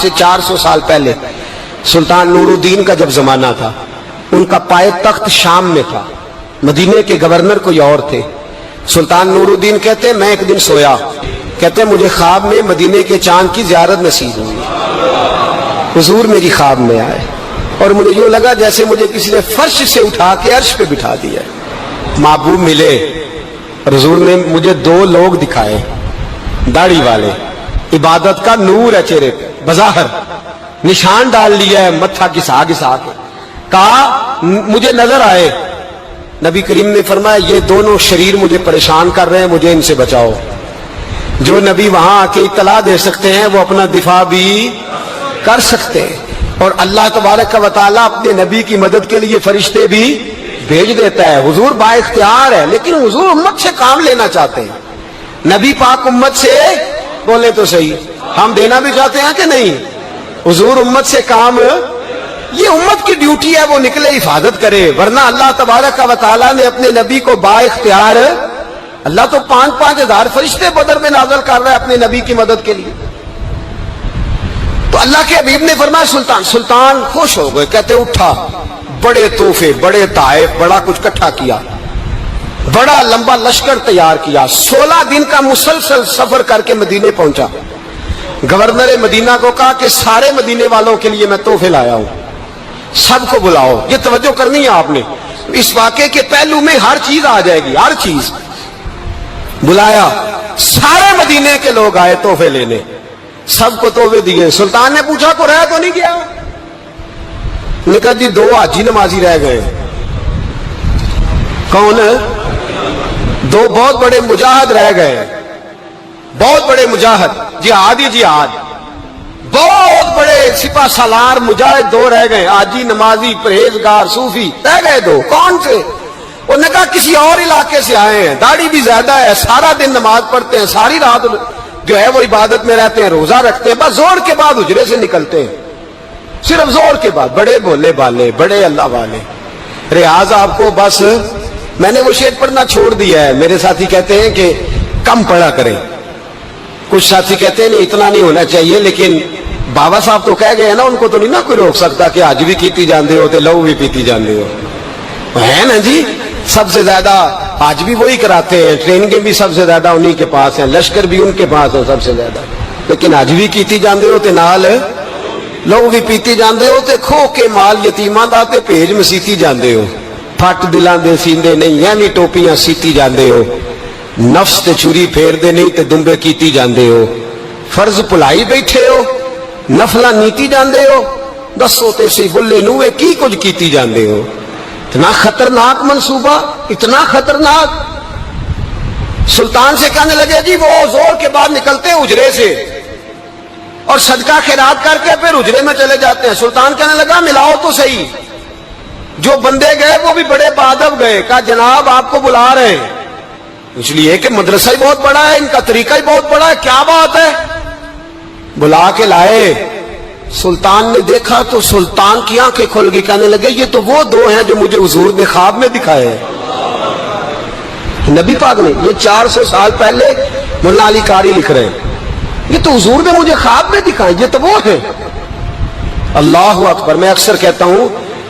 سے 400 سال پہلے سلطان نور الدین کا جب زمانہ تھا، ان کا پائے تخت شام میں تھا، مدینے کے گورنر کوئی اور تھے۔ سلطان نور الدین کہتے ہیں میں ایک دن سویا، کہتے ہیں مجھے خواب میں مدینے کے چاند کی زیارت نصیب ہوئی، حضور میری خواب میں آئے اور مجھے یوں لگا جیسے مجھے کسی نے فرش سے اٹھا کے عرش پہ بٹھا دیا۔ محبوب ملے، حضور نے مجھے 2 لوگ دکھائے، داڑھی والے، عبادت کا نور ہے چہرے پہ، بظاہر نشان ڈال لیا ہے، متھا گھسا گھسا کے، کہا مجھے نظر آئے۔ نبی کریم نے فرمایا یہ دونوں شریر مجھے پریشان کر رہے ہیں، مجھے ان سے بچاؤ۔ جو نبی وہاں آ کے اطلاع دے سکتے ہیں وہ اپنا دفاع بھی کر سکتے ہیں، اور اللہ تبارک و تعالیٰ اپنے نبی کی مدد کے لیے فرشتے بھی بھیج دیتا ہے۔ حضور با اختیار ہے، لیکن حضور امت سے کام لینا چاہتے ہیں۔ نبی پاک امت سے، بولے تو صحیح، ہم دینا بھی چاہتے ہیں کہ نہیں؟ حضور امت سے کام، یہ امت کی ڈیوٹی ہے، وہ نکلے حفاظت کرے، ورنہ اللہ تبارک و تعالیٰ نے اپنے نبی کو با اختیار، اللہ تو 5,000 ہزار فرشتے بدر میں نازل کر رہا ہے اپنے نبی کی مدد کے لیے۔ تو اللہ کے حبیب نے فرمایا سلطان خوش ہو گئے، کہتے اٹھا، بڑے تحفے، بڑے تحائف، بڑا کچھ اکٹھا کیا، بڑا لمبا لشکر تیار کیا، 16 دن کا مسلسل سفر کر کے مدینے پہنچا۔ گورنر مدینہ کو کہا کہ سارے مدینے والوں کے لیے میں تحفے لایا ہوں، سب کو بلاؤ۔ یہ توجہ کرنی ہے آپ نے، اس واقعے کے پہلو میں ہر چیز آ جائے گی، ہر چیز۔ بلایا، سارے مدینے کے لوگ آئے تحفے لینے، سب کو تحفے دیے۔ سلطان نے پوچھا کو رہ تو نہیں گیا؟ نے کہا جی 2 حاجی نمازی رہ گئے۔ کون؟ 2 بہت بڑے مجاہد رہ گئے، بہت بڑے مجاہد، جہاد ہی جہاد، بہت بڑے سپاہ سالار مجاہد 2 رہ گئے، حاجی نمازی پرہیزگار صوفی رہ گئے 2۔ کون سے؟ انہوں نے کہا کسی اور علاقے سے آئے ہیں، داڑھی بھی زیادہ ہے، سارا دن نماز پڑھتے ہیں، ساری رات جو ہے وہ عبادت میں رہتے ہیں، روزہ رکھتے ہیں، بس زور کے بعد حجرے سے نکلتے ہیں، صرف زور کے بعد، بڑے بولے بالے، بڑے اللہ والے۔ ریاض آپ کو بس میں نے وہ شعر پڑھنا چھوڑ دیا ہے، میرے ساتھی کہتے ہیں کہ کم پڑھا کریں، کچھ ساتھی کہتے ہیں نہیں اتنا نہیں ہونا چاہیے، لیکن بابا صاحب تو کہہ گئے ہیں نا، ان کو تو نہیں نا کوئی روک سکتا کہ آج بھی کیتی جاندے ہو تے لو بھی پیتی جاندے ہو، ہے نا جی؟ سب سے زیادہ آج بھی وہی کراتے ہیں، ٹریننگیں بھی سب سے زیادہ انہی کے پاس ہیں، لشکر بھی ان کے پاس ہے سب سے زیادہ، لیکن آج بھی کیتی جاندے ہو تے نال لو بھی پیتی جاندے ہو تے کھو کے مال یتیماں دا تے بھیج مسیتی جاندے ہو، پھٹ دلاں دے سیندے نہیں ایویں ٹوپیاں سیتی جاندے ہو، نفس تے چھری پھیر دے نہیں تے دمبے کیتی جاندے ہو، فرض بھلائی بیٹھے ہو، نفلاں نیتی جاندے ہو، دسو تے سی بلے نوے کی کچھ کیتی جاندے ہو۔ اتنا خطرناک منصوبہ، اتنا خطرناک۔ سلطان سے کہنے لگے جی وہ زور کے بعد نکلتے ہیں حجرے سے اور صدقہ خیرات کر کے پھر حجرے میں چلے جاتے ہیں۔ سلطان کہنے لگا ملاؤ تو صحیح، جو بندے گئے وہ بھی بڑے بادب گئے، کہا جناب آپ کو بلا رہے ہیں، اس لیے کہ مدرسہ ہی بہت بڑا ہے، ان کا طریقہ ہی بہت بڑا ہے، کیا بات ہے؟ بلا کے لائے۔ سلطان نے دیکھا تو سلطان کی آنکھیں کھل گئی، کہنے لگے یہ تو وہ 2 ہیں جو مجھے حضور نے خواب میں دکھائے ہیں۔ نبی پاک نے، یہ 400 سال پہلے مولانا علی قاری لکھ رہے ہیں، یہ تو حضور نے مجھے خواب میں دکھائے، یہ تو وہ ہیں۔ اللہ اکبر۔ میں اکثر کہتا ہوں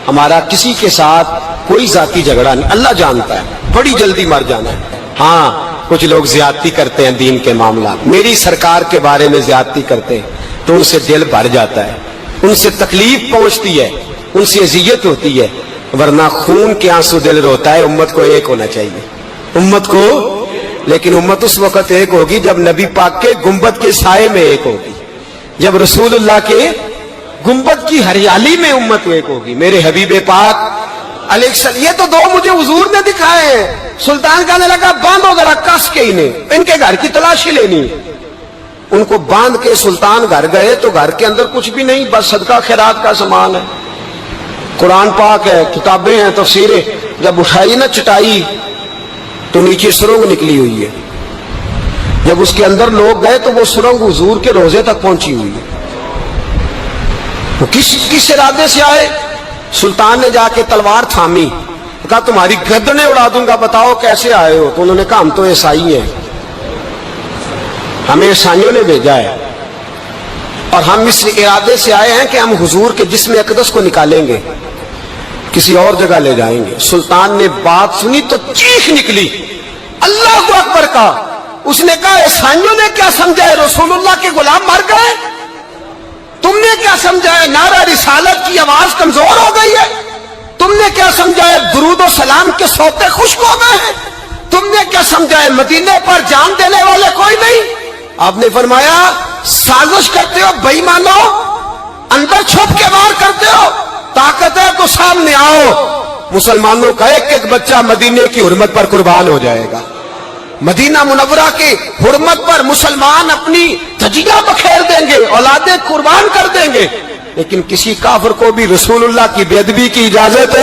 ہمارا کسی کے ساتھ کوئی ذاتی جھگڑا نہیں، اللہ جانتا ہے، بڑی جلدی مر جانا ہے۔ ہاں کچھ لوگ زیادتی کرتے ہیں دین کے معاملات، میری سرکار کے بارے میں زیادتی کرتے ہیں تو ان سے دل بھر جاتا ہے، ان سے تکلیف پہنچتی ہے، ان سے اذیت ہوتی ہے، ورنہ خون کے آنسو دل روتا ہے۔ امت کو ایک ہونا چاہیے، امت کو، لیکن امت اس وقت ایک ہوگی جب نبی پاک کے گنبد کے سائے میں ایک ہوگی، جب رسول اللہ کے گنبد کی ہریالی میں امت ایک ہوگی۔ میرے حبیب پاک علیہ السلام، یہ تو 2 مجھے حضور نے دکھائے ہیں۔ سلطان کہنے لگا باندھو ذرا کس کے انہیں، ان کے گھر کی تلاشی لینی۔ ان کو باندھ کے سلطان گھر گئے تو گھر کے اندر کچھ بھی نہیں، بس صدقہ خیرات کا سامان ہے، قرآن پاک ہے، کتابیں ہیں، تفسیریں۔ جب اٹھائی نا چٹائی تو نیچے سرنگ نکلی ہوئی ہے، جب اس کے اندر لوگ گئے تو وہ سرنگ حضور کے روزے تک پہنچی ہوئی ہے۔ تو کس ارادے سے آئے؟ سلطان نے جا کے تلوار تھامی، کہا تمہاری گردنیں اڑا دوں گا، بتاؤ کیسے آئے ہو؟ تو انہوں نے کہا ہم تو عیسائی ہیں، ہمیں عیسائیوں نے بھیجا ہے۔ اور ہم اس ارادے سے آئے ہیں کہ ہم حضور کے جسم اقدس کو نکالیں گے، کسی اور جگہ لے جائیں گے۔ سلطان نے بات سنی تو چیخ نکلی، اللہ اکبر کا۔ اس نے کہا عیسائیوں نے کیا سمجھا ہے رسول اللہ کے غلام مر گئے؟ تم نے کیا سمجھا ہے نعرہ رسالت کی آواز کمزور ہو گئی ہے؟ تم نے کیا سمجھا ہے درود و سلام کے سوتے خشک ہو گئے ہیں؟ تم نے کیا سمجھا ہے مدینے پر جان دینے والے کوئی نہیں؟ آپ نے فرمایا سازش کرتے ہو بے ایمانو، اندر چھپ کے وار کرتے ہو، طاقت ہے تو سامنے آؤ۔ مسلمانوں کا ایک ایک بچہ مدینے کی حرمت پر قربان ہو جائے گا۔ مدینہ منورہ کی حرمت پر مسلمان اپنی تجیہ بکھیر دیں گے، اولادیں قربان کر دیں گے، لیکن کسی کافر کو بھی رسول اللہ کی بے ادبی کی اجازت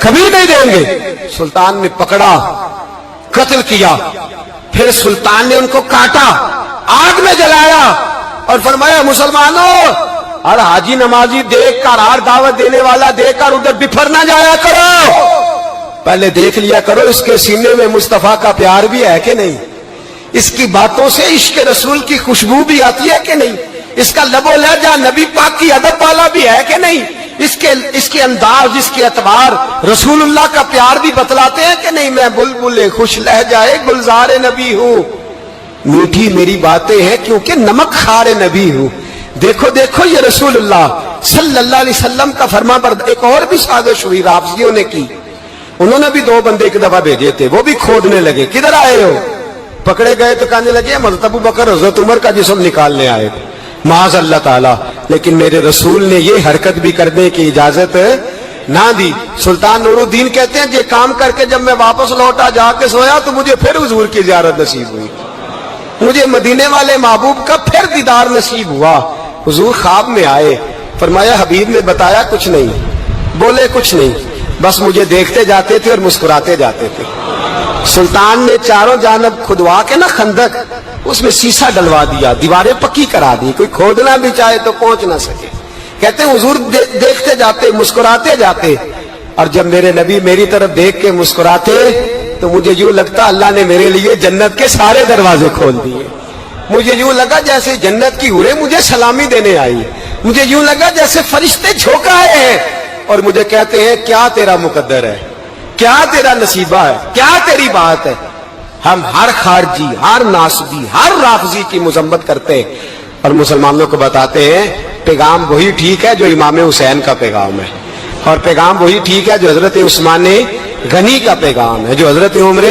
کبھی نہیں دیں گے۔ سلطان نے پکڑا، قتل کیا، پھر سلطان نے ان کو کاٹا، آگ میں جلایا اور فرمایا مسلمانوں، ہر حاجی نمازی دیکھ کر، ہر دعوت دینے والا دیکھ کر ادھر بفر نہ جایا کرو، پہلے دیکھ لیا کرو اس کے سینے میں مصطفیٰ کا پیار بھی ہے کہ نہیں، اس کی باتوں سے عشق رسول کی خوشبو بھی آتی ہے کہ نہیں، اس کا لب و لہجہ نبی پاک کی ادب والا بھی ہے کہ نہیں، اس کے انداز، اس کے اعتبار رسول اللہ کا پیار بھی بتلاتے ہیں کہ نہیں۔ میں بلبل خوش لہجہ گلزار نبی ہوں، میٹھی میری باتیں ہیں کیونکہ نمک خار نبی ہوں۔ دیکھو دیکھو یہ رسول اللہ صلی اللہ علیہ وسلم کا فرما بردار۔ ایک اور بھی سازش ہوئی رافضیوں نے کی، انہوں نے بھی 2 بندے ایک دفعہ بھیجے تھے، وہ بھی کھودنے لگے، کدھر آئے ہو؟ پکڑے گئے تو کہنے لگے حضرت ابو بکر حضرت عمر کا جسم نکالنے آئے تھے، معاذ اللہ تعالی، لیکن میرے رسول نے یہ حرکت بھی کرنے کی اجازت نہ دی۔ سلطان نور الدین کہتے ہیں یہ کام کر کے جب میں واپس لوٹا، جا کے سویا تو مجھے پھر حضور کی زیارت نصیب ہوئی، مجھے مدینے والے محبوب کا پھر دیدار نصیب ہوا۔ حضور خواب میں آئے، فرمایا حبیب نے بتایا کچھ نہیں، بولے کچھ نہیں، بس مجھے دیکھتے جاتے تھے اور مسکراتے جاتے تھے۔ سلطان نے چاروں جانب کھدوا کے نا خندق، اس میں سیسا ڈلوا دیا، دیواریں پکی کرا دی، کوئی کھودنا بھی چاہے تو پہنچ نہ سکے۔ کہتے ہیں حضور دیکھتے جاتے، مسکراتے جاتے، اور جب میرے نبی میری طرف دیکھ کے مسکراتے تو مجھے یوں لگتا اللہ نے میرے لیے جنت کے سارے دروازے کھول دیے۔ مجھے یوں لگا جیسے جنت کی حوریں مجھے سلامی دینے آئی، مجھے یوں لگا جیسے فرشتے جھونک آئے ہیں اور مجھے کہتے ہیں کیا تیرا مقدر ہے، کیا تیرا نصیبہ ہے، کیا تیری بات ہے۔ ہم ہر خارجی، ہر ناسبی، ہر رافضی کی مذمت کرتے ہیں اور مسلمانوں کو بتاتے ہیں پیغام وہی ٹھیک ہے جو امام حسین کا پیغام ہے، اور پیغام وہی ٹھیک ہے جو حضرت عثمان غنی کا پیغام ہے، جو حضرت عمر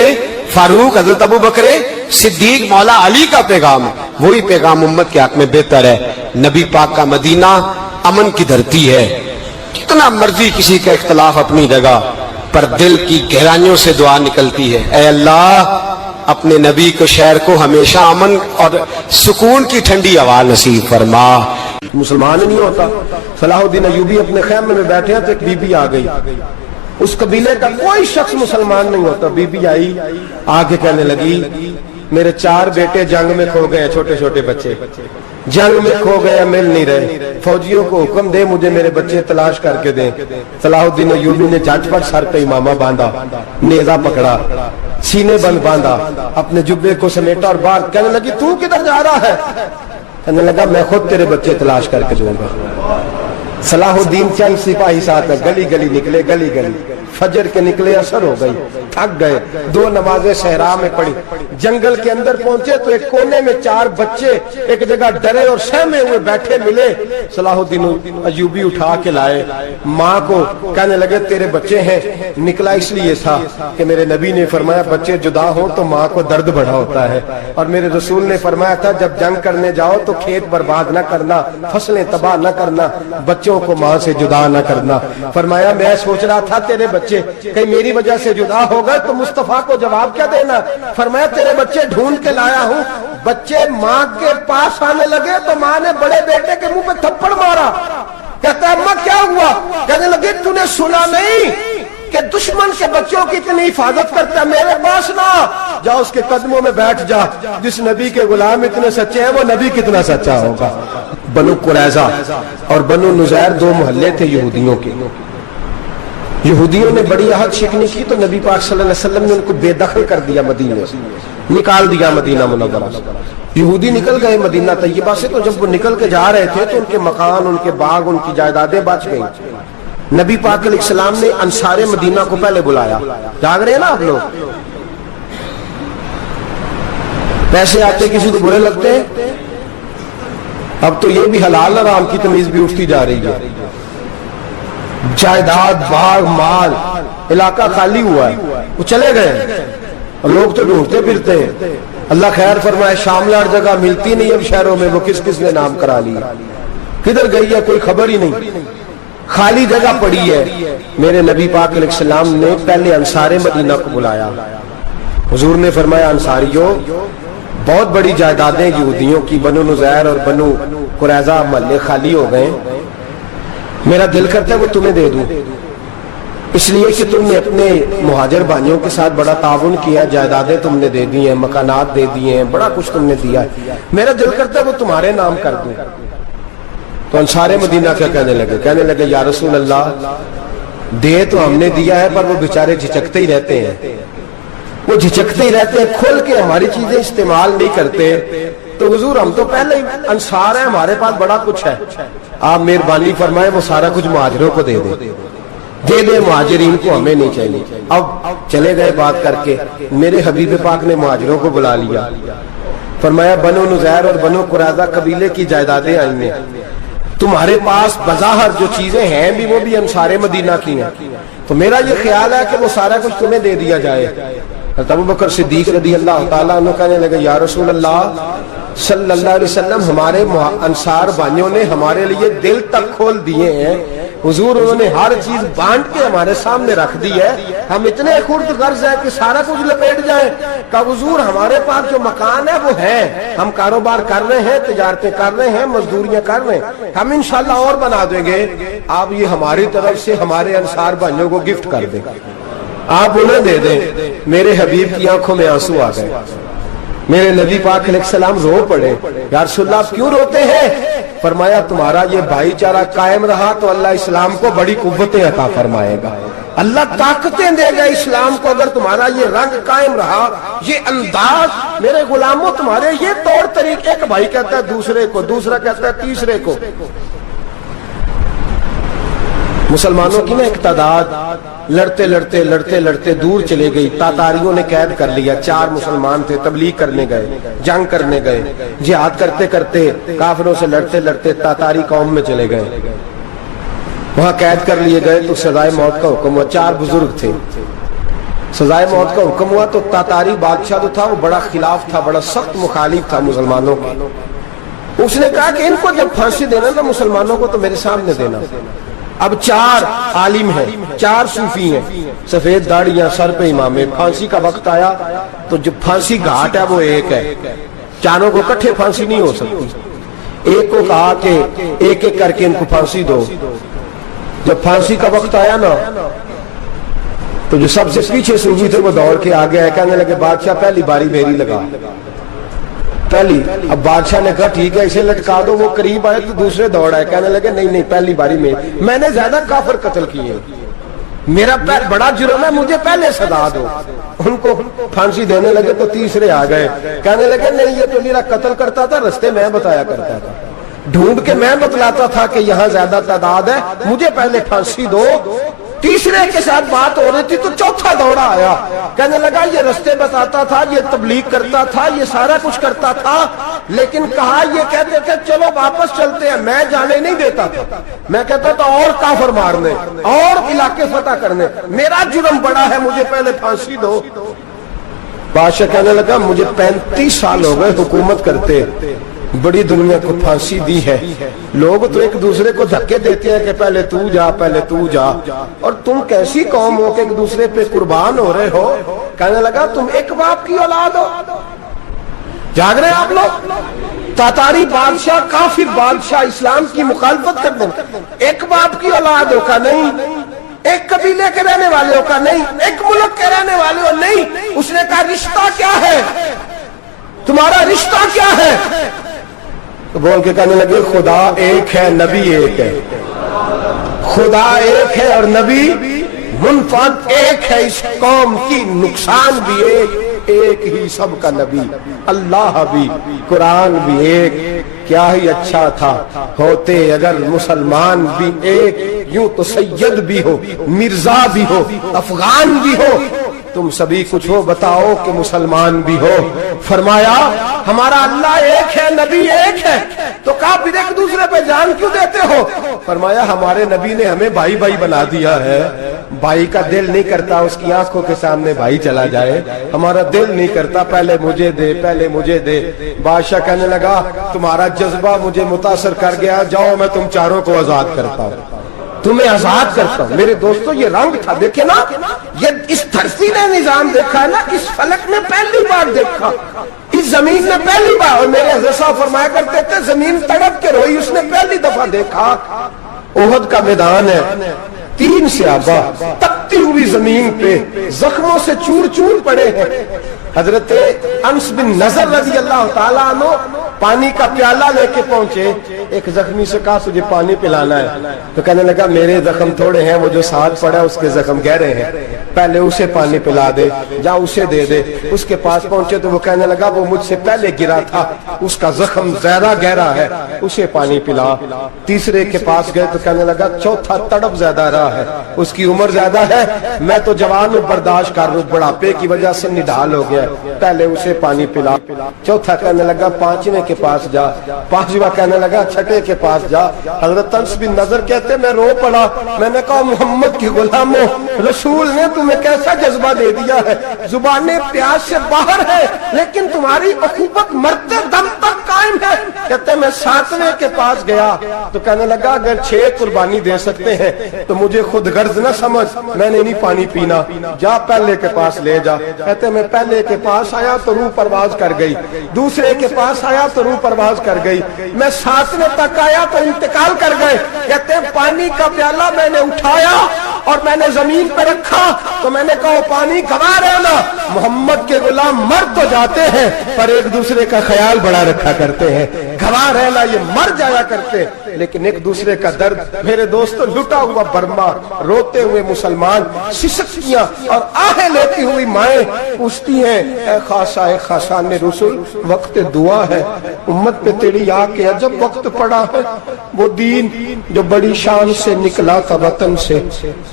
فاروق، حضرت ابو بکر صدیق، مولا علی کا پیغام ہے، وہی پیغام امت کے حق میں بہتر ہے۔ نبی پاک کا مدینہ امن کی دھرتی ہے، کتنا مرضی کسی کا اختلاف اپنی جگہ، پر دل کی گہرائیوں سے دعا نکلتی ہے، اے اللہ اپنے نبی کو شہر کو ہمیشہ امن اور سکون کی ٹھنڈی ہوا نصیب فرما۔ مسلمان نہیں ہوتا۔ صلاح الدین ایوبی اپنے خیمے میں بیٹھے ہیں تو ایک بی بی آ گئی، اس قبیلے کا کوئی شخص مسلمان نہیں ہوتا۔ بی بی آئی، آگے کہنے لگی میرے 4 بیٹے جنگ میں کھو گئے، چھوٹے چھوٹے بچے جنگ میں کھو گئے، مل نہیں رہے، فوجیوں کو حکم دے مجھے میرے بچے تلاش کر کے دیں۔ صلاح الدین ایوبی نے جھٹ پٹ سر پہ امامہ باندھا، نیزہ پکڑا، سینے بند باندھا، اپنے جبے کو سمیٹا اور باہر کہنے لگی تو کدھر جا رہا ہے؟ کہنے لگا میں خود تیرے بچے تلاش کر کے دوں گا۔ صلاح الدین چند سپاہی ساتھ گلی گلی نکلے، گلی گلی فجر کے نکلے، اثر ہو گئی، تھک گئے، 2 نمازیں صحرا میں پڑھی، جنگل کے اندر پہنچے تو ایک کونے میں 4 بچے ایک جگہ ڈرے اور سہمے ہوئے بیٹھے ملے۔ صلاح الدین ایوبی اٹھا کے لائے، ماں کو کہنے لگے تیرے بچے ہیں۔ نکلا اس لیے تھا کہ میرے نبی نے فرمایا بچے جدا ہوں تو ماں کو درد بڑا ہوتا ہے، اور میرے رسول نے فرمایا تھا جب جنگ کرنے جاؤ تو کھیت برباد نہ کرنا، فصلیں تباہ نہ کرنا، بچوں کو ماں سے جدا نہ کرنا۔ فرمایا میں سوچ رہا تھا تیرے بچے کہیں میری وجہ سے جدا ہو گئے تو مصطفیٰ کو جواب کیا دینا؟ فرمایا تیرے بچے ڈھونڈ کے لایا ہوں۔ بچے ماں کے پاس آنے لگے تو ماں نے بڑے بیٹے کے منہ پہ تھپڑ مارا، کہتا ہے اماں کیا ہوا؟ کہنے لگے تو نے سنا نہیں کہ دشمن کے بچوں کی اتنی حفاظت کرتا ہے، میرے پاس نہ جا، اس کے قدموں میں بیٹھ جا، جس نبی کے غلام اتنے سچے ہیں وہ نبی کتنا سچا ہوگا۔ بنو قریظہ اور بنو نذیر 2 محلے تھے یہودیوں کے، یہودیوں نے بڑی عہد شکنی کی تو نبی پاک صلی اللہ علیہ وسلم نے ان کو بے دخل کر دیا، مدینے سے نکال دیا مدینہ منورہ سے۔ یہودی نکل گئے مدینہ طیبہ سے، تو جب وہ نکل کے جا رہے تھے تو ان کے مکان، ان کے باغ، ان کی جائیدادیں بچ گئیں۔ نبی پاک علیہ السلام نے انصار مدینہ کو پہلے بلایا۔ جاگ رہے ہیں نا آپ لوگ؟ پیسے آتے کسی کو برے لگتے ہیں؟ اب تو یہ بھی حلال حرام کی تمیز بھی اٹھتی جا رہی ہے۔ جائیداد، باغ، مال، علاقہ خالی ہوا ہے، وہ چلے گئے، اور لوگ تو ڈھونڈتے پھرتے ہیں۔ اللہ خیر فرمائے، شاملہ ہر جگہ ملتی نہیں اب شہروں میں، وہ کس کس نے نام کرا لیا، کدھر گئی ہے کوئی خبر ہی نہیں، خالی جگہ پڑی ہے۔ میرے نبی پاک علیہ السلام نے پہلے انصار مدینہ کو بلایا۔ حضور نے فرمایا، انصاریوں، بہت بڑی جائیدادیں یہودیوں کی، بنو نذیر اور بنو قریظہ محلے خالی ہو گئے، میرا دل کرتا ہے وہ تمہیں دے دوں، اس لیے کہ تم نے اپنے مہاجر بھائیوں کے ساتھ بڑا تعاون کیا، جائیدادیں تم نے دے دی ہیں، مکانات دے دیے ہیں، بڑا کچھ تم نے دیا ہے، میرا دل کرتا ہے وہ تمہارے نام کر دوں۔ تو انصار مدینہ کیا کہنے لگے، یا رسول اللہ، دے تو ہم نے دیا ہے، پر وہ بیچارے جھچکتے ہی رہتے ہیں، وہ جھچکتے ہی رہتے ہیں، کھول کے ہماری چیزیں استعمال نہیں کرتے۔ تو حضور، ہم تو پہلے ہی انصار ہیں، ہمارے پاس بڑا کچھ ہے، آپ مہربانی فرمائیں وہ سارا کچھ مہاجروں کو دے دے مہاجرین کو، ہمیں نہیں چاہیے۔ اب چلے گئے بات کر کے، میرے حبیب پاک نے مہاجروں کو بلا لیا، فرمایا بنو نذیر اور بنو قریظہ قبیلے کی جائیدادیں آئی ہیں، تمہارے پاس بظاہر جو چیزیں ہیں بھی وہ بھی انصار مدینہ کی ہیں، تو میرا یہ خیال ہے کہ وہ سارا کچھ تمہیں دے دیا جائے۔ حضرت ابوبکر صدیق رضی اللہ تعالیٰ عنہ کہنے لگے، یا رسول اللہ صلی اللہ علیہ وسلم، ہمارے انصار بھائیوں نے ہمارے لیے دل تک کھول دیے ہیں، حضور انہوں نے ہر چیز بانٹ کے ہمارے سامنے رکھ دی ہے، ہم اتنے خرد غرض ہیں کہ سارا کچھ لپیٹ جائیں۔ کہ حضور ہمارے پاس جو مکان ہے وہ ہے، ہم کاروبار کر رہے ہیں، تجارتیں کر رہے ہیں، مزدوریاں کر رہے ہیں، ہم انشاءاللہ اور بنا دیں گے، آپ یہ ہماری طرف سے ہمارے انصار بھائیوں کو گفٹ کر دیں، آپ انہیں دے دیں۔ میرے حبیب کی آنکھوں میں آنسو آ گئے، میرے نبی پاک علیہ السلام رو پڑے، یا رسول اللہ آپ کیوں روتے ہیں؟ فرمایا تمہارا یہ بھائی چارہ قائم رہا تو اللہ اسلام کو بڑی قوتیں عطا فرمائے گا، اللہ طاقتیں دے گا اسلام کو، اگر تمہارا یہ رنگ قائم رہا، یہ انداز، میرے غلاموں تمہارے یہ طور طریقے، ایک بھائی کہتا ہے دوسرے کو، دوسرا کہتا ہے تیسرے کو۔ مسلمانوں کی نا ایک تعداد لڑتے لڑتے دور چلے گئی، تاتاریوں نے قید کر لیا، 4 مسلمان تھے، تبلیغ کرنے گئے، جنگ کرنے گئے، جہاد کرتے کرتے کافروں سے لڑتے تاتاری قوم میں چلے گئے، وہاں قید کر لیے گئے، تو سزائے موت کا حکم ہوا، 4 بزرگ تھے، سزائے موت کا حکم ہوا، تو تاتاری بادشاہ جو تھا وہ بڑا خلاف تھا، بڑا سخت مخالف تھا مسلمانوں کا، اس نے کہا کہ ان کو جب پھانسی دینا نا مسلمانوں کو تو میرے سامنے دینا۔ اب 4 عالم ہیں، 4 صوفی ہیں، سفید داڑیاں، سر پہ امامے، پھانسی کا وقت آیا تو جو پھانسی گھاٹ ہے وہ ایک ہے، چاروں کو کٹھے پھانسی نہیں ہو سکتی، ایک کو کہا کہ ایک ایک کر کے ان کو پھانسی دو۔ جب پھانسی کا وقت آیا نا تو جو سب سے پیچھے صوفی تھے وہ دوڑ کے آگے آئے، کہنے لگے بادشاہ پہلی باری میری لگا، پہلی۔ اب بادشاہ نے کہا ٹھیک ہے اسے لٹکا دو، وہ قریب آئے تو دوسرے دوڑ آئے، کہنے لگے نہیں پہلی باری میں نے زیادہ کافر قتل کیے، میرا بڑا جرم ہے، مجھے پہلے سزا دو۔ ان کو پھانسی دینے لگے تو تیسرے آ گئے، کہنے لگے نہیں یہ تو میرا قتل کرتا تھا، رستے میں بتایا کرتا تھا، ڈھونڈ کے میں بتلاتا تھا کہ یہاں زیادہ تعداد ہے، مجھے پہلے پھانسی دو۔ تیسرے کے ساتھ بات ہو رہی تھی تو چوتھا دوڑا آیا، کہنے لگا یہ رستے بتاتا تھا، یہ تبلیغ کرتا تھا، یہ سارا کچھ کرتا تھا، لیکن کہا یہ کہتے تھے چلو واپس چلتے ہیں، میں جانے نہیں دیتا تھا، میں کہتا تھا اور کافر مارنے اور علاقے فتح کرنے، میرا جرم بڑا ہے، مجھے پہلے پھانسی دو۔ بادشاہ کہنے لگا مجھے 35 سال ہو گئے حکومت کرتے، بڑی دنیا کو پھانسی دی ہے، لوگ تو ایک دوسرے کو دھکے دیتے ہیں کہ پہلے تو جا پہلے تو جا، اور تم کیسی قوم ہو کہ ایک دوسرے پہ قربان ہو رہے ہو۔ کہنے لگا تم ایک باپ کی اولاد ہو، جاگ رہے آپ لوگ؟ تاتاری بادشاہ، کافر بادشاہ، اسلام کی مخالفت کر دیں، ایک باپ کی اولاد ہو کا نہیں، ایک قبیلے کے رہنے والے ہو کا نہیں، ایک ملک کے رہنے والے ہو نہیں۔ اس نے کہا رشتہ کیا ہے تمہارا، رشتہ کیا ہے؟ تو بول کے کہنے لگے خدا ایک ہے، نبی ایک ہے، خدا ایک ہے اور نبی منفعت ایک ہے اس قوم کی، نقصان بھی ایک ہی سب کا نبی، اللہ بھی، قرآن بھی ایک، کیا ہی اچھا تھا ہوتے اگر مسلمان بھی ایک، یوں تو سید بھی ہو، مرزا بھی ہو، افغان بھی ہو، تم سبھی کچھ ہو، بتاؤ کہ مسلمان بھی ہو۔ فرمایا ہمارا اللہ ایک ہے، نبی ایک ہے، تو کہا پھر ایک دوسرے پہ جان کیوں دیتے ہو؟ فرمایا ہمارے نبی نے ہمیں بھائی بھائی بنا دیا ہے، بھائی کا دل نہیں کرتا اس کی آنکھوں کے سامنے بھائی چلا جائے، ہمارا دل نہیں کرتا پہلے مجھے دے، پہلے مجھے دے۔ بادشاہ کہنے لگا تمہارا جذبہ مجھے متاثر کر گیا، جاؤ میں تم چاروں کو آزاد کرتا ہوں، تمہیں آزاد کرتا ہوں۔ میرے دوستو یہ رنگ تھا، دیکھیں نا، یہ اس دھرتی نے نظام دیکھا ہے نا، اس فلک نے پہلی بار دیکھا، اس زمین نے پہلی بار، اور میرے حضرت صاحب فرمایا کرتے تھے زمین تڑپ کے روئی، اس نے پہلی دفعہ دیکھا۔ احد کا میدان ہے، 3 صحابہ تپتی ہوئی زمین پہ زخموں سے چور چور پڑے ہیں۔ حضرت انس بن نضر رضی اللہ تعالیٰ عنہ پانی کا پیالہ لے کے پہنچے، ایک زخمی سے کہا تجھے پانی پلانا ہے، تو کہنے لگا میرے زخم تھوڑے ہیں، وہ جو ساتھ پڑا اس کے زخم گہرے ہیں، پہلے اسے پانی پلا دے، جا اسے دے دے۔ اس کے پاس پہنچے تو وہ کہنے لگا وہ مجھ سے پہلے گرا تھا، اس کا زخم زیادہ گہرا ہے، اسے پانی پلا۔ تیسرے کے پاس گئے تو کہنے لگا چوتھا تڑپ زیادہ رہا ہے، اس کی عمر زیادہ ہے، میں تو جوان ہوں برداشت کر لوں، بڑھاپے کی وجہ سے نڈھال ہو گیا، پہلے اسے پانی پلا۔ چوتھا کہنے لگا 5ویں کے پاس جا، 5واں کہنے لگا 6 کے پاس جا۔ حضرت انس بن نضر کہتے میں رو پڑا، میں نے کہا محمد کے غلاموں، رسول نے تمہیں کیسا جذبہ دے دیا ہے، زبانیں پیاس سے باہر ہے لیکن تمہاری اخوت مرتے دم تک قائم ہے۔ کہتے میں 7ویں کے پاس گیا تو کہنے لگا اگر 6 قربانی دے سکتے ہیں تو مجھے خود غرض نہ سمجھ، میں نے نہیں پانی پینا، جا پہلے کے پاس لے جا۔ کہتے میں پہلے کے پاس آیا تو روح پرواز کر گئی، دوسرے کے پاس آیا تو روح پرواز کر گئی، میں 7ویں تک آیا تو انتقال کر گئے۔ کہتے ہیں پانی کا پیالہ میں نے اٹھایا اور میں نے زمین پہ رکھا تو میں نے کہا پانی گوا رہنا، محمد کے غلام مر تو جاتے ہیں پر ایک دوسرے کا خیال بڑا رکھا کرتے ہیں، گوا رہنا یہ مر جایا کرتے لیکن ایک دوسرے کا درد۔ میرے دوستو لٹا ہوا برما، روتے ہوئے مسلمان، سسکیاں اور آہیں لیتی ہوئی مائیں پوچھتی ہیں اے خاصا اے خاصان رسول، وقت دعا ہے، امت پہ تیری آ کے عجب وقت پڑا ہے، وہ دین جو بڑی شان سے نکلا تھا وطن سے،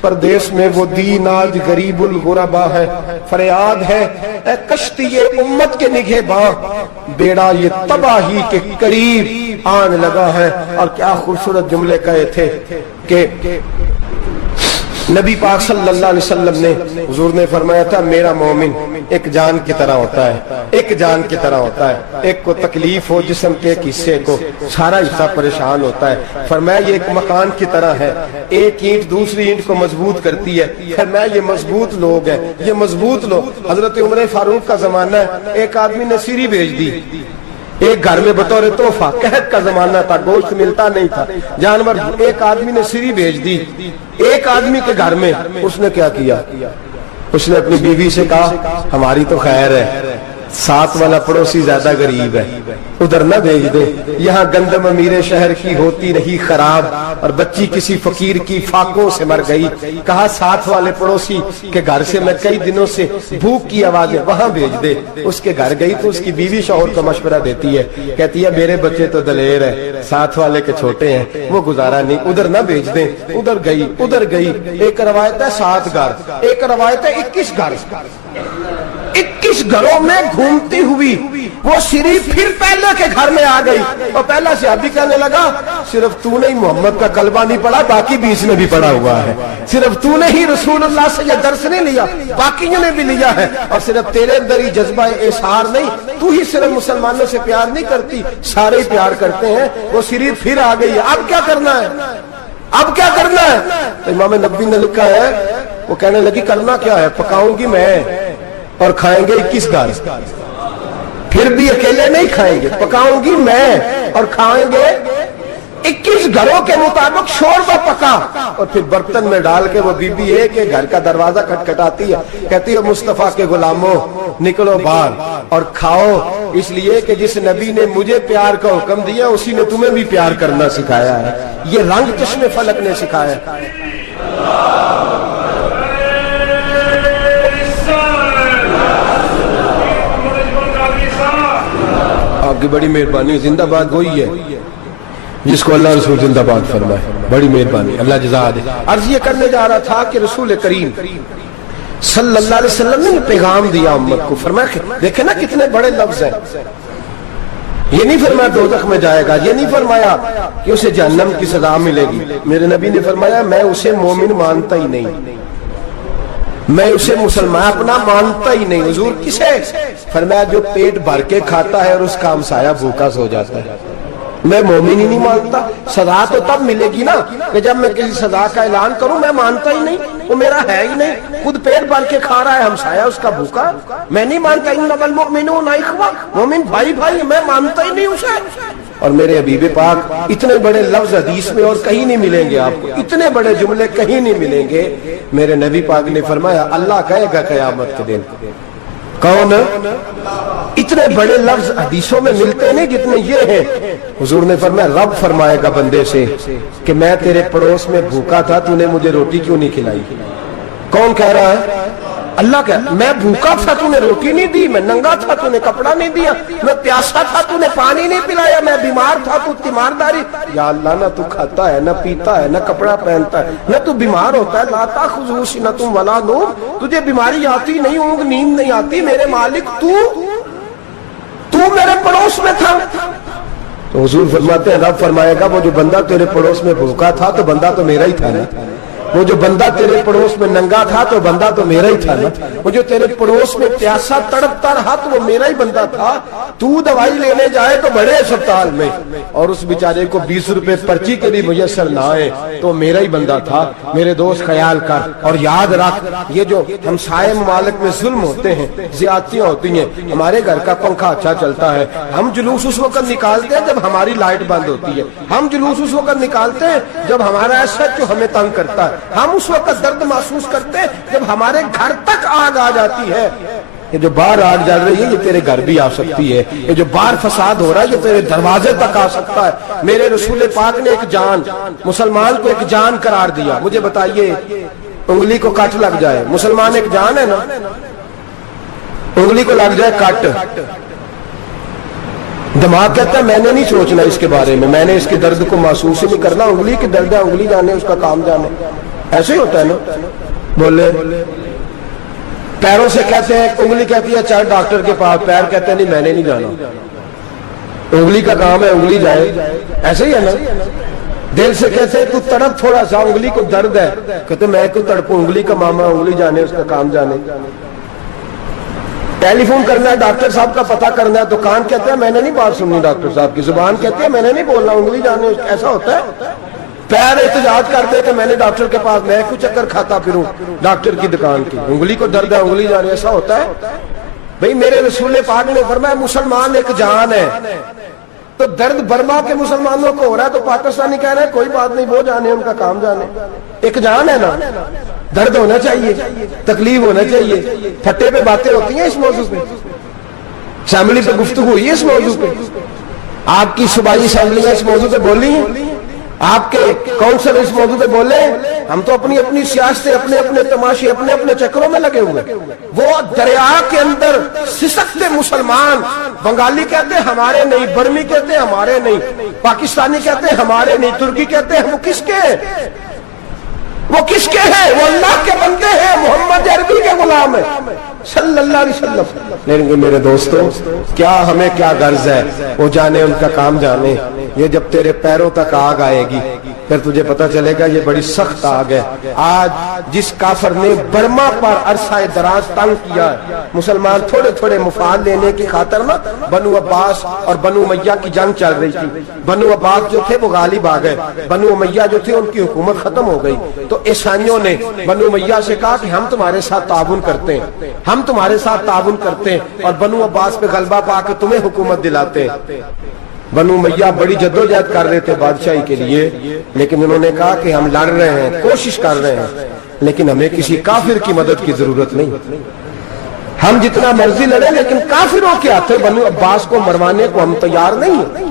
پردیس میں وہ دین آج غریب الغربا ہے، فریاد ہے اے کشتی یہ امت کے نگہ باں، بیڑا یہ تباہی کے قریب آن لگا ہے۔ اور کیا خوبصورت جملے کہے تھے کہ نبی پاک صلی اللہ علیہ وسلم نے، حضور نے فرمایا تھا میرا مومن ایک جان کی طرح ہوتا ہے، ایک جان کی طرح ہوتا ہے، ایک کو تکلیف ہو جسم کے ایک حصے کو سارا حصہ پریشان ہوتا ہے، فرمایا یہ ایک مکان کی طرح ہے، ایک اینٹ دوسری اینٹ کو مضبوط کرتی ہے، فرمایا یہ مضبوط لوگ ہیں، یہ مضبوط لوگ۔ حضرت عمر فاروق کا زمانہ ہے، ایک آدمی نے سیری بھیج دی ایک گھر میں بطور تحفہ، قحط کا زمانہ تھا، گوشت ملتا نہیں تھا، جانور، ایک آدمی نے سیری بھیج دی ایک آدمی کے گھر میں، اس نے کیا کیا، اس نے اپنی بیوی سے کہا ہماری تو خیر ہے، ساتھ والا پڑوسی زیادہ غریب ہے، ادھر نہ بھیج دے، یہاں گندم امیر شہر کی ہوتی رہی خراب اور بچی کسی فقیر کی فاقوں سے مر گئی، کہا ساتھ والے پڑوسی کے گھر سے میں کئی دنوں سے بھوک کی آوازیں وہاں بھیج دے۔ اس کے گھر گئی تو اس کی بیوی شوہر کو مشورہ دیتی ہے، کہتی ہے میرے بچے تو دلیر ہے، ساتھ والے کے چھوٹے ہیں، وہ گزارا نہیں، ادھر نہ بھیج دیں، ادھر گئی۔ ایک روایت ہے 7 گھر، ایک روایت ہے 21 گھر، 21 گھروں میں گھومتی ہوئی وہ سری پھر پہلے کے گھر میں آ گئی، اور پہلا صحابی کہنے لگا صرف تو نے ہی محمد کا کلمہ نہیں پڑھا، باقی بھی اس میں بھی پڑھا ہوا ہے، صرف تو نے ہی رسول اللہ سے یہ درس نہیں لیا، باقیوں نے بھی لیا ہے، اور صرف تیرے اندر ہی جذبہ اظہار نہیں، تو ہی صرف مسلمانوں سے پیار نہیں کرتی، سارے ہی پیار کرتے ہیں۔ وہ سری پھر آ گئی ہے، اب کیا کرنا ہے، اب کیا کرنا ہے؟ تو امام نبوی نے لکھا ہے، وہ کہنے لگی کرنا کیا ہے، پکاؤں گی میں اور کھائیں گے 21 گھر، پھر بھی اکیلے نہیں کھائیں گے، پکاؤں گی میں اور کھائیں گے 21 گھروں کے مطابق شوربہ پکا، اور پھر برتن میں ڈال کے وہ بی بی ایک ایک گھر کا دروازہ کھٹکھٹاتی ہے، کہتی ہے مصطفیٰ کے غلاموں نکلو باہر اور کھاؤ، اس لیے کہ جس نبی نے مجھے پیار کا حکم دیا اسی نے تمہیں بھی پیار کرنا سکھایا ہے، یہ رنگ چشم فلک نے سکھایا ہے۔ کی بڑی مہربانی, زندہ باد وہی ہے جس کو اللہ رسول زندہ باد فرمائے, بڑی مہربانی, اللہ جزا دے. عرض یہ کرنے جا رہا تھا کہ رسول کریم صلی اللہ علیہ وسلم نے پیغام دیا امت کو, فرمایا دیکھیں نا کتنے بڑے لفظ ہیں. یہ نہیں فرمایا دوزخ میں جائے گا, یہ نہیں فرمایا کہ اسے جہنم کی سزا ملے گی. میرے نبی نے فرمایا میں اسے مومن مانتا ہی نہیں, میں اسے مسلمان اپنا مانتا ہی نہیں. حضور کسے؟ فرمایا جو پیٹ بھر کے کھاتا ہے اور اس کا ہمسایہ بھوکا سو جاتا ہے. میں مومن ہی نہیں مانتا. سزا تو تب ملے گی نا کہ جب میں کسی سزا کا اعلان کروں. میں مانتا ہی نہیں, وہ میرا ہے ہی نہیں. خود پیٹ بھر کے کھا رہا ہے, ہمسایہ اس کا بھوکا. میں نہیں مانتا انما المؤمنون اخوہ, مومن بھائی بھائی, میں مانتا ہی نہیں اسے. اور میرے حبیب پاک اتنے بڑے لفظ حدیث میں اور کہیں نہیں ملیں گے آپ کو, اتنے بڑے جملے کہیں نہیں ملیں گے. میرے نبی پاک نے فرمایا اللہ کہے گا قیامت کے دن, کون؟ اتنے بڑے لفظ حدیثوں میں ملتے نہیں جتنے یہ ہیں. حضور نے فرمایا رب فرمائے گا بندے سے کہ میں تیرے پڑوس میں بھوکا تھا, تو نے مجھے روٹی کیوں نہیں کھلائی؟ کون کہہ رہا ہے؟ اللہ کہہ, میں بھوکا تھا تو نے روٹی نہیں دی, میں ننگا تھا تو نے کپڑا نہیں دیا, میں پیاسا تھا تو نے پانی نہیں پلایا, میں بیمار تھا تو تیمارداری. یا اللہ نہ تو کھاتا ہے, نہ پیتا ہے, نہ کپڑا پہنتا ہے, نہ تو بیمار ہوتا ہے. لا تاخذہ سنۃ ولا نوم, تجھے بیماری آتی نہیں, اونگ نیند نہیں آتی. میرے مالک تو میرے پڑوس میں تھا. تو حضور فرماتے ہیں رب فرمائے گا وہ جو بندہ تیرے پڑوس میں بھوکا تھا تو بندہ تو میرا ہی تھا نا, وہ جو بندہ تیرے پڑوس میں ننگا تھا تو بندہ تو میرا ہی تھا نا, وہ جو تیرے پڑوس میں پیاسا تڑپتا رہا تو وہ میرا ہی بندہ تھا. تو دوائی لینے جائے تو بڑے اسپتال میں اور اس بیچارے کو 20 روپے پرچی کے بھی میسر نہ آئے تو میرا ہی بندہ تھا. میرے دوست خیال کر اور یاد رکھ, یہ جو ہمسائے ممالک میں ظلم ہوتے ہیں, زیادتیاں ہوتی ہیں. ہمارے گھر کا پنکھا اچھا چلتا ہے, ہم جلوس اس وقت نکالتے ہیں جب ہماری لائٹ بند ہوتی ہے. ہم جلوس اس وقت نکالتے ہیں جب ہمارا ایسا جو ہمیں تنگ کرتا ہے. ہم اس وقت درد محسوس کرتے ہیں جب ہمارے گھر تک آگ آ جاتی ہے. یہ جو باہر آگ جل رہی ہے یہ تیرے گھر بھی آ سکتی ہے, یہ جو باہر فساد ہو رہا ہے یہ تیرے دروازے تک آ سکتا ہے. میرے رسول پاک نے ایک جان, مسلمان کو ایک جان قرار دیا. مجھے بتائیے انگلی کو کٹ لگ جائے, مسلمان ایک جان ہے نا, انگلی کو لگ جائے کٹ, دماغ کہتا ہے میں نے نہیں سوچنا اس کے بارے میں نے اس کے درد کو محسوس ہی نہیں کرنا. انگلی کی درد ہے, انگلی جانے, اس کا کام جانے. ایسے ہی ہوتا ہے نا. بولے پیروں سے کہتے ہیں, انگلی کہتی ہے چل ڈاکٹر کے پاس, پیر کہتے ہیں نہیں میں نے نہیں جانا, انگلی کا کام ہے انگلی جائے. ایسے ہی ہے نا. دل سے کہتے ہیں تو تڑپ تھوڑا سا, انگلی کو درد ہے, کہتے میں کو تڑپوں, انگلی کا معاملہ, انگلی جانے, اس کا کام جانے. ٹیلی فون کرنا ہے, ڈاکٹر صاحب کا پتہ کرنا ہے تو کان کہتے ہیں میں نے نہیں بات سننی ڈاکٹر صاحب کی, زبان کہتے ہیں میں نے نہیں بولنا, انگلی جانے. ایسا ہوتا ہے. پیر احتجاج کرتے کہ میں نے ڈاکٹر کے پاس, میں کچھ چکر کھاتا پھروں ڈاکٹر کی دکان کی, انگلی کو درد ہے انگلی جانے. ایسا ہوتا ہے بھئی. میرے رسول پاک نے فرمایا مسلمان ایک جان ہے. تو درد برما کے مسلمانوں کو ہو رہا ہے تو پاکستانی کہہ رہے ہیں کوئی بات نہیں, وہ جانے, ان کا کام جانے. ایک جان ہے نا, درد ہونا چاہیے, تکلیف ہونا چاہیے. پھٹے پہ باتیں ہوتی ہیں اس موضوع پہ, اسمبلی پہ گفتگو ہوئی ہے اس موضوع پہ, آپ کی صوبائی اسمبلیاں اس موضوع پہ بولی ہیں, آپ کے کونسل اس موضوع پہ بولے. ہم تو اپنی اپنی سیاستیں, اپنے اپنے تماشے, اپنے اپنے چکروں میں لگے ہوئے. وہ دریا کے اندر سسکتے مسلمان, بنگالی کہتے ہیں ہمارے نہیں, برمی کہتے ہیں ہمارے نہیں, پاکستانی کہتے ہیں ہمارے نہیں, ترکی کہتے ہیں. وہ کس کے ہیں؟ وہ کس کے ہیں؟ وہ اللہ کے بندے ہیں, محمد عربی کے غلام ہیں صلی اللہ علیہ وسلم. لیکن میرے دوستو کیا ہمیں کیا غرض ہے, وہ جانے ان کا کام جانے. یہ جب تیرے پیروں تک آگ آئے گی پھر تجھے پتا چلے گا یہ بڑی سخت آگ ہے. آج جس کافر نے برما پر عرصہ دراز تنگ کیا ہے, مسلمان تھوڑے تھوڑے مفاد لینے کی خاطر نا, بنو عباس اور بنو امیہ کی جنگ چل رہی تھی. بنو عباس جو تھے وہ غالب آ گئے, بنو امیہ جو تھے ان کی حکومت ختم ہو گئی. تو عیسائیوں نے بنو امیہ سے کہا کہ ہم تمہارے ساتھ تعاون کرتے ہیں, ہم تمہارے ساتھ تعاون کرتے ہیں اور بنو عباس پہ غلبہ پا کے تمہیں حکومت دلاتے ہیں. بنو امیہ بڑی جدوجہد کر رہے تھے بادشاہی کے لیے, لیکن انہوں نے کہا کہ ہم لڑ رہے ہیں, کوشش کر رہے ہیں, لیکن ہمیں کسی کافر کی مدد کی ضرورت نہیں. ہم جتنا مرضی لڑیں لیکن کافروں کے ہاتھوں بنو عباس کو مروانے کو ہم تیار نہیں ہیں.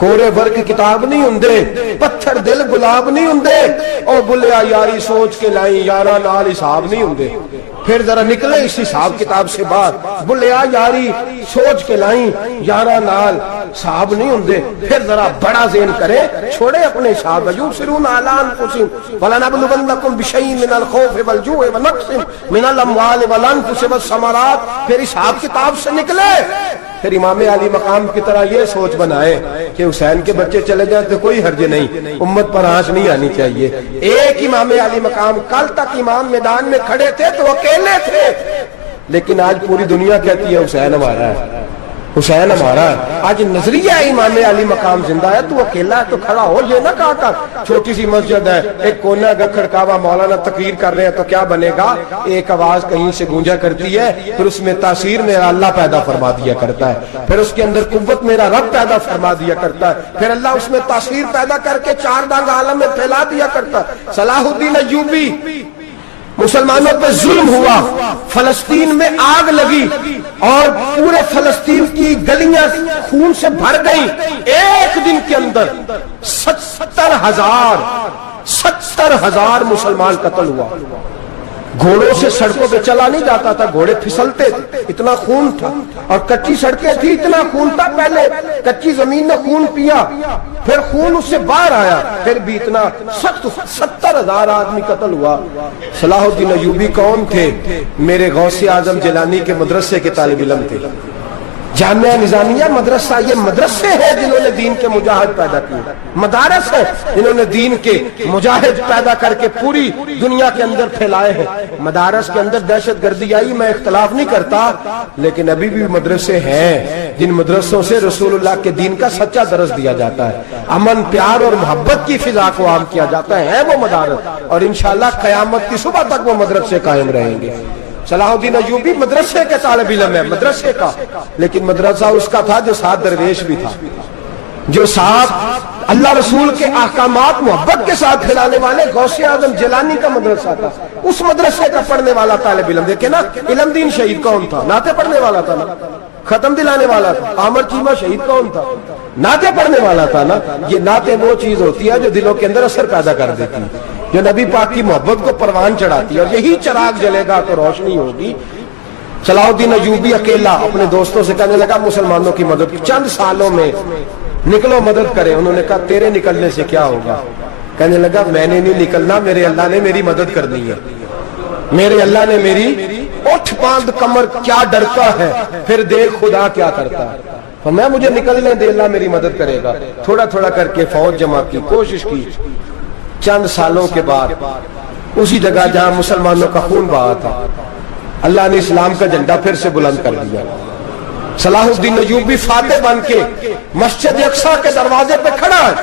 کوڑے ور کی کتاب نہیں ہوندے، پتھر دل گلاب نہیں ہوندے، اور بلیا یاری سوچ کے لائیں یارہ نال حساب نہیں ہوندے۔ پھر ذرا نکلے اس حساب کتاب سے باہر، بلیا یاری سوچ کے لائیں یارہ نال حساب نہیں ہوندے۔ پھر ذرا بڑا ذہن کرے، چھوڑے اپنے حساب، یبصرون اعلی انفسہم ولنبلونکم بشیء من الخوف والجوع ونقص من الاموال والانفس والثمرات۔ پھر حساب کتاب سے نکلے، پھر امام علی مقام کی طرح یہ سوچ بنائے کہ حسین کے بچے چلے جائیں تو کوئی حرج نہیں، امت پر آنچ نہیں آنی چاہیے۔ ایک امام علی مقام، کل تک امام میدان میں کھڑے تھے تو اکیلے تھے، لیکن آج پوری دنیا کہتی ہے حسین ہمارا ہے، حسین ہمارا ہے۔ آج نظریہ امام علی مقام زندہ ہے، تو اکیلا ہے تو کھڑا ہو، یہ نہ کہا کر چھوٹی سی مسجد ہے، ایک کونا کا کھڑکاوا، مولانا تقریر کر رہے ہیں تو کیا بنے گا، ایک آواز کہیں سے گونجا کرتی ہے، پھر اس میں تاثیر میرا اللہ پیدا فرما دیا کرتا ہے، پھر اس کے اندر قوت میرا رب پیدا فرما دیا کرتا ہے، پھر اللہ اس میں تاثیر پیدا کر کے چار دانگ عالم میں پھیلا دیا کرتا ہے۔ صلاح الدین ایوبی، مسلمانوں پہ ظلم ہوا، فلسطین میں آگ لگی اور پورے فلسطین کی گلیاں خون سے بھر گئیں، ایک دن کے اندر 70,000 مسلمان قتل ہوا۔ گھوڑوں سے سڑکوں پہ چلا نہیں جاتا تھا، گھوڑے پھسلتے تھے، اتنا خون تھا، اور کچی سڑکیں تھی، اتنا خون تھا، پہلے کچی زمین نے خون پیا، پھر خون اس سے باہر آیا، پھر بھی اتنا سخت 70,000 آدمی قتل ہوا۔ صلاح الدین ایوبی کون تھے؟ میرے غوث اعظم جیلانی کے مدرسے کے طالب علم تھے۔ جامعہ نظامیہ مدرسہ، یہ مدرسے ہیں جنہوں نے دین کے مجاہد پیدا کیے، مدارس ہیں جنہوں نے دین کے مجاہد پیدا کر کے پوری دنیا کے اندر پھیلائے ہیں۔ مدارس کے اندر دہشت گردی آئی، میں اختلاف نہیں کرتا، لیکن ابھی بھی مدرسے ہیں جن مدرسوں سے رسول اللہ کے دین کا سچا درس دیا جاتا ہے، امن، پیار اور محبت کی فضا کو عام کیا جاتا ہے وہ مدارس، اور انشاءاللہ قیامت کی صبح تک وہ مدرسے قائم رہیں گے۔ صلاح الدین ایوبی مدرسے کے طالب علم ہے، مدرسے کا، لیکن مدرسہ اس کا تھا جو ساتھ درویش بھی تھا، جو ساتھ اللہ رسول کے احکامات محبت کے ساتھ پھیلانے والے غوث اعظم جیلانی کا مدرسہ تھا، اس مدرسے کا پڑھنے والا طالب علم۔ دیکھیں نا، علم دین شہید کون تھا؟ نعتیں پڑھنے والا تھا نا، ختم دلانے والا تھا۔ عامر چیمہ شہید کون تھا؟ نعتیں پڑھنے والا تھا نا۔ یہ نعتیں وہ چیز ہوتی ہے جو دلوں کے اندر اثر پیدا کر دیتی ہے، جو نبی پاک کی محبت کو پروان چڑھاتی ہے، اور یہی چراغ جلے گا تو روشنی ہوگی۔ صلاح الدین ایوبی اکیلا اپنے دوستوں سے کہنے لگا مسلمانوں کی مدد، چند سالوں میں نکلو مدد کرے۔ انہوں نے کہا تیرے نکلنے سے کیا ہوگا؟ کہنے لگا میں نے نہیں نکلنا، میرے اللہ نے میری مدد کرنی ہے، میرے اللہ نے میری اٹھ باندھ کمر کیا ڈرتا ہے، پھر دیکھ خدا کیا کرتا ہے۔ فرمایا مجھے نکلنے دے، اللہ میری مدد کرے گا۔ تھوڑا تھوڑا کر کے فوج جمع کی، کوشش کی۔ چند سالوں کے بعد اسی جگہ جہاں مسلمانوں کا خون بہا تھا، اللہ نے اسلام کا جھنڈا پھر سے بلند کر دیا۔ صلاح الدین ایوبی فاتح بن کے مسجد اقصی کے دروازے پہ کھڑا ہے۔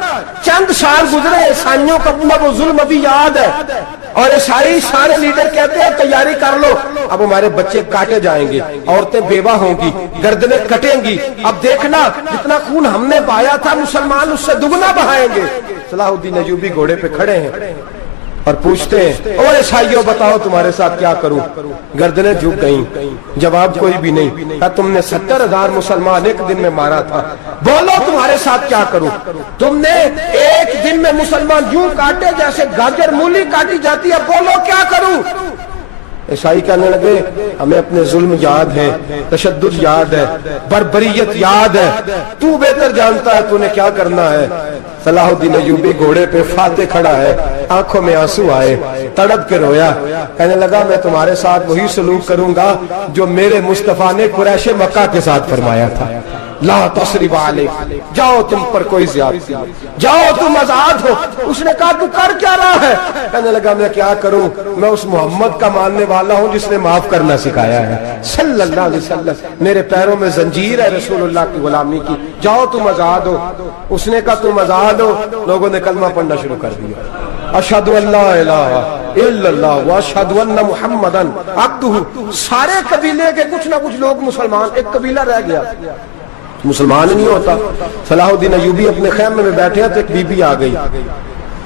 چند سال گزرے، عیسائیوں کا وہ ظلم ابھی یاد ہے، اور عیسائی سارے لیڈر کہتے ہیں تیاری کر لو، اب ہمارے بچے کاٹے جائیں گے، عورتیں بیوہ ہوں گی، گردنیں کٹیں گی، اب دیکھنا جتنا خون ہم نے بہایا تھا مسلمان اس سے دگنا بہائیں گے۔ صلاح الدین ایوبی گھوڑے پہ کھڑے ہیں اور پوچھتے ہیں اور عیسائیوں بتاؤ تمہارے ساتھ کیا کروں؟ گردنیں جھک گئیں، جواب کوئی بھی نہیں۔ کہا تم نے 70,000 مسلمان ایک دن میں مارا تھا، بولو تمہارے ساتھ کیا کروں؟ تم نے ایک دن میں مسلمان یوں کاٹے جیسے گاجر مولی کاٹی جاتی ہے، بولو کیا کروں؟ عیسائی کہنے لگے ہمیں اپنے ظلم یاد ہے، تشدد یاد ہے، بربریت یاد ہے، تو بہتر جانتا ہے تو نے کیا کرنا ہے۔ صلاح الدین ایوبی گھوڑے پہ فاتح کھڑا ہے، آنکھوں میں آنسو آئے، تڑپ کے رویا، کہنے لگا میں تمہارے ساتھ وہی سلوک کروں گا جو میرے مصطفیٰ نے قریش مکہ کے ساتھ فرمایا تھا، لا تصریب علیک، جاؤ تم پر کوئی زیادتی، جاؤ تم آزاد ہو۔ اس نے کہا تو کر کیا رہا ہے؟ کہنے لگا میں کیا کروں، میں اس محمد کا ماننے والا ہوں جس نے معاف کرنا سکھایا ہے صلی اللہ علیہ وسلم، میرے پیروں میں زنجیر ہے رسول اللہ کی غلامی کی، جاؤ تم آزاد ہو۔ اس نے کہا تم آزاد ہو، لوگوں نے کلمہ پڑھنا شروع کر دیا، اشہد ان لا الہ الا اللہ واشہد ان محمدن عبدہ۔ سارے قبیلے کے کچھ نہ کچھ لوگ مسلمان، ایک قبیلہ رہ گیا مسلمان نہیں ہوتا۔ صلاح الدین ایوبی اپنے خیمے میں بیٹھے تو ایک بی بی آ گئی،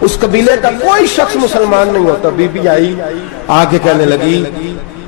اس قبیلے کا کوئی شخص مسلمان نہیں ہوتا، بی بی آئی، آ کے کہنے لگی